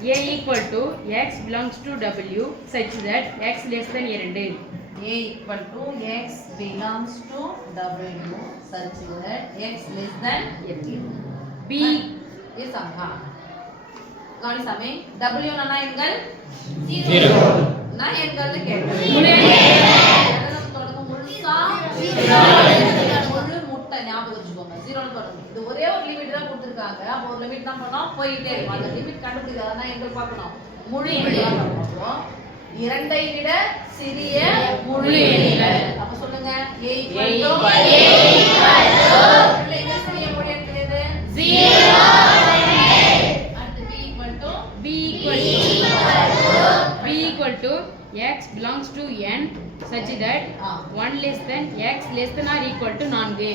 A equal to x belongs to W such that x less than 2. A equal to x belongs to W such that x less than 2. B is கவனி சாமி W னா எண்கள் 0 நான் எண்கள்னு கேட்டேன் தொடங்கும் முழுசா முழு முட்டை ஞாபகம் வச்சுக்கோங்க 0 னு தொடங்கும் இது ஒரே ஒரு லிமிட் தான் கொடுத்திருக்காங்க அப்ப ஒரு லிமிட் தான் பண்ணோம் போயிட்டே இருக்கும் அந்த லிமிட் கண்டுபிடிக்காதனா எண்கள் பார்க்கணும் முழு எண்கள் பார்க்கணும் இரண்டை விட சிறிய முழு எண்கள் அப்ப சொல்லுங்க a equal to சிறிய முழு எண் எது 0 B equal to x belongs to n such that 1 less than x less than or equal to 4.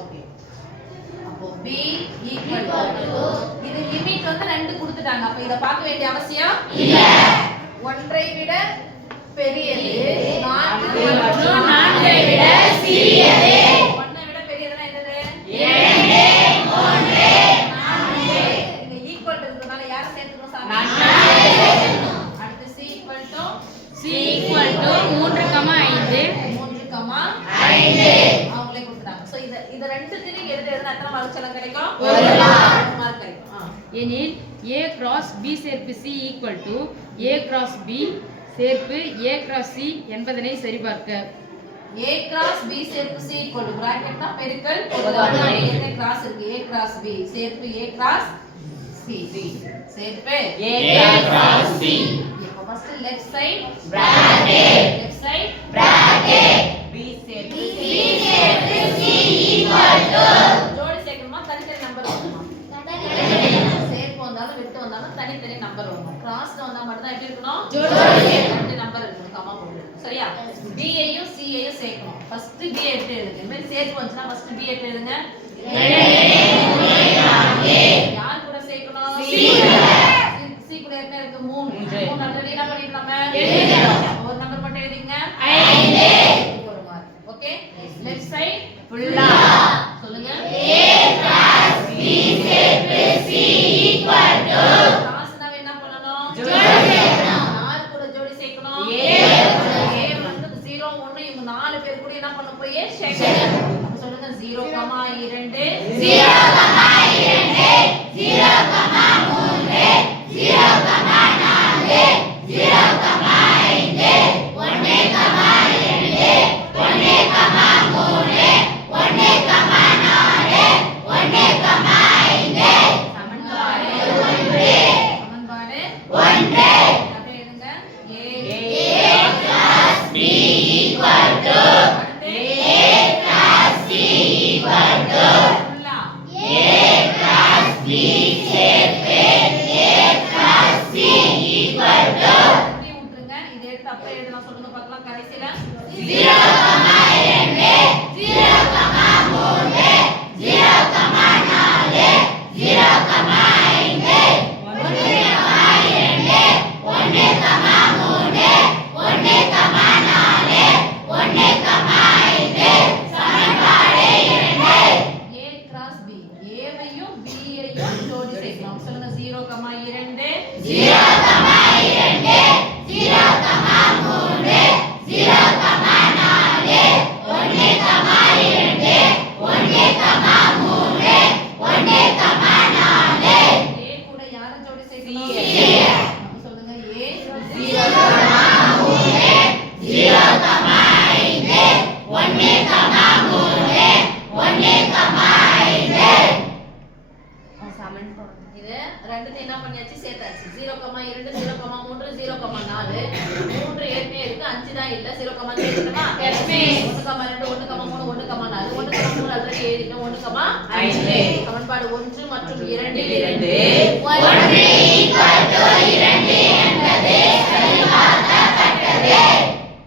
Okay அப்போ b equal to இது லிமிட் வந்து 2 கொடுத்துட்டாங்க அப்ப இத பார்க்க வேண்டிய அவசியம் இல்ல ஒன்றை விட பெரியது 4 விட சிறியது 1 விட பெரியதுனா என்னது 2 3 4 இங்க ஈக்குவல் இருக்கிறதுனால யார சேர்த்துக்கணும் சாமி அடுத்து c equal to 3, 5 அவங்களே கொடுத்தாங்க சோ இத ரெண்டுத்தையும் எழுதுறதுனா எத்தனை மார்க் கிடைக்கும் 1 மார்க் கிடைக்கும் எனில் a cross b சேர்ப்பு c equal to a cross b சேர்ப்பு a cross c என்பதனை சரிபார்க்க. a cross b சேர்ப்பு c equal to bracket னா பெருக்கல் பொதுவான என்ன cross இருக்கு a cross b சேர்ப்பு a cross c சேர்ப்பு a cross b இப்போ first left side bracket left side bracket b சேர்ப்பு c equal to ஜோடி சேர்க்கணுமா தனித்தனி நம்பர் வரணுமா சேர்ப்பு வந்தாலும் விட்டு வந்தாலும் தனித்தனி நம்பர் வரணும் கிராஸ்ல வந்தா மட்டும் தான் எப்படி இருக்கணும் ஜோடி ரெண்டு நம்பர் இருக்கணும் கமா போட்டு சரியா b ஐயும் c ஐயும் சேர்க்கணும் ஃபர்ஸ்ட் b எடுத்து எழுதுங்க இந்த மாதிரி சேர்ப்பு வந்துனா ஃபர்ஸ்ட் b எடுத்து எழுதுங்க யார் கூட சேர்க்கணும் c கூட என்ன இருக்கு 3 ஆல்ரெடி என்ன பண்ணிட்டோம் ஒரு நம்பர் மட்டும் எழுதிங்க 5 ஒரு மார்க் ஓகே லெஃப்ட் சைடு ஃபுல்லா சொல்லுங்க a cross b சேர்ப்பு c equal to கிராஸ்னா என்ன பண்ணனும் ஜோடி சேர்க்கணும் யார் கூட ஜோடி சேர்க்கணும் a வந்து 0 1 இவங்க நாலு பேர் கூட என்ன பண்ண போய் சேர்க்கணும் அப்ப சொல்லுங்க 0, 2 0, 2 0, 3 0, 4 0, 5 தான் இல்ல 0, சேர்க்கணுமா எஸ் மிஸ் 1, 2 1, 3 1, 4 1, 3 ஆல்ரெடி எழுதிட்டோம் 1, 5 சமன்பாடு 1 மற்றும் 2 இல் இருந்து 1 = 2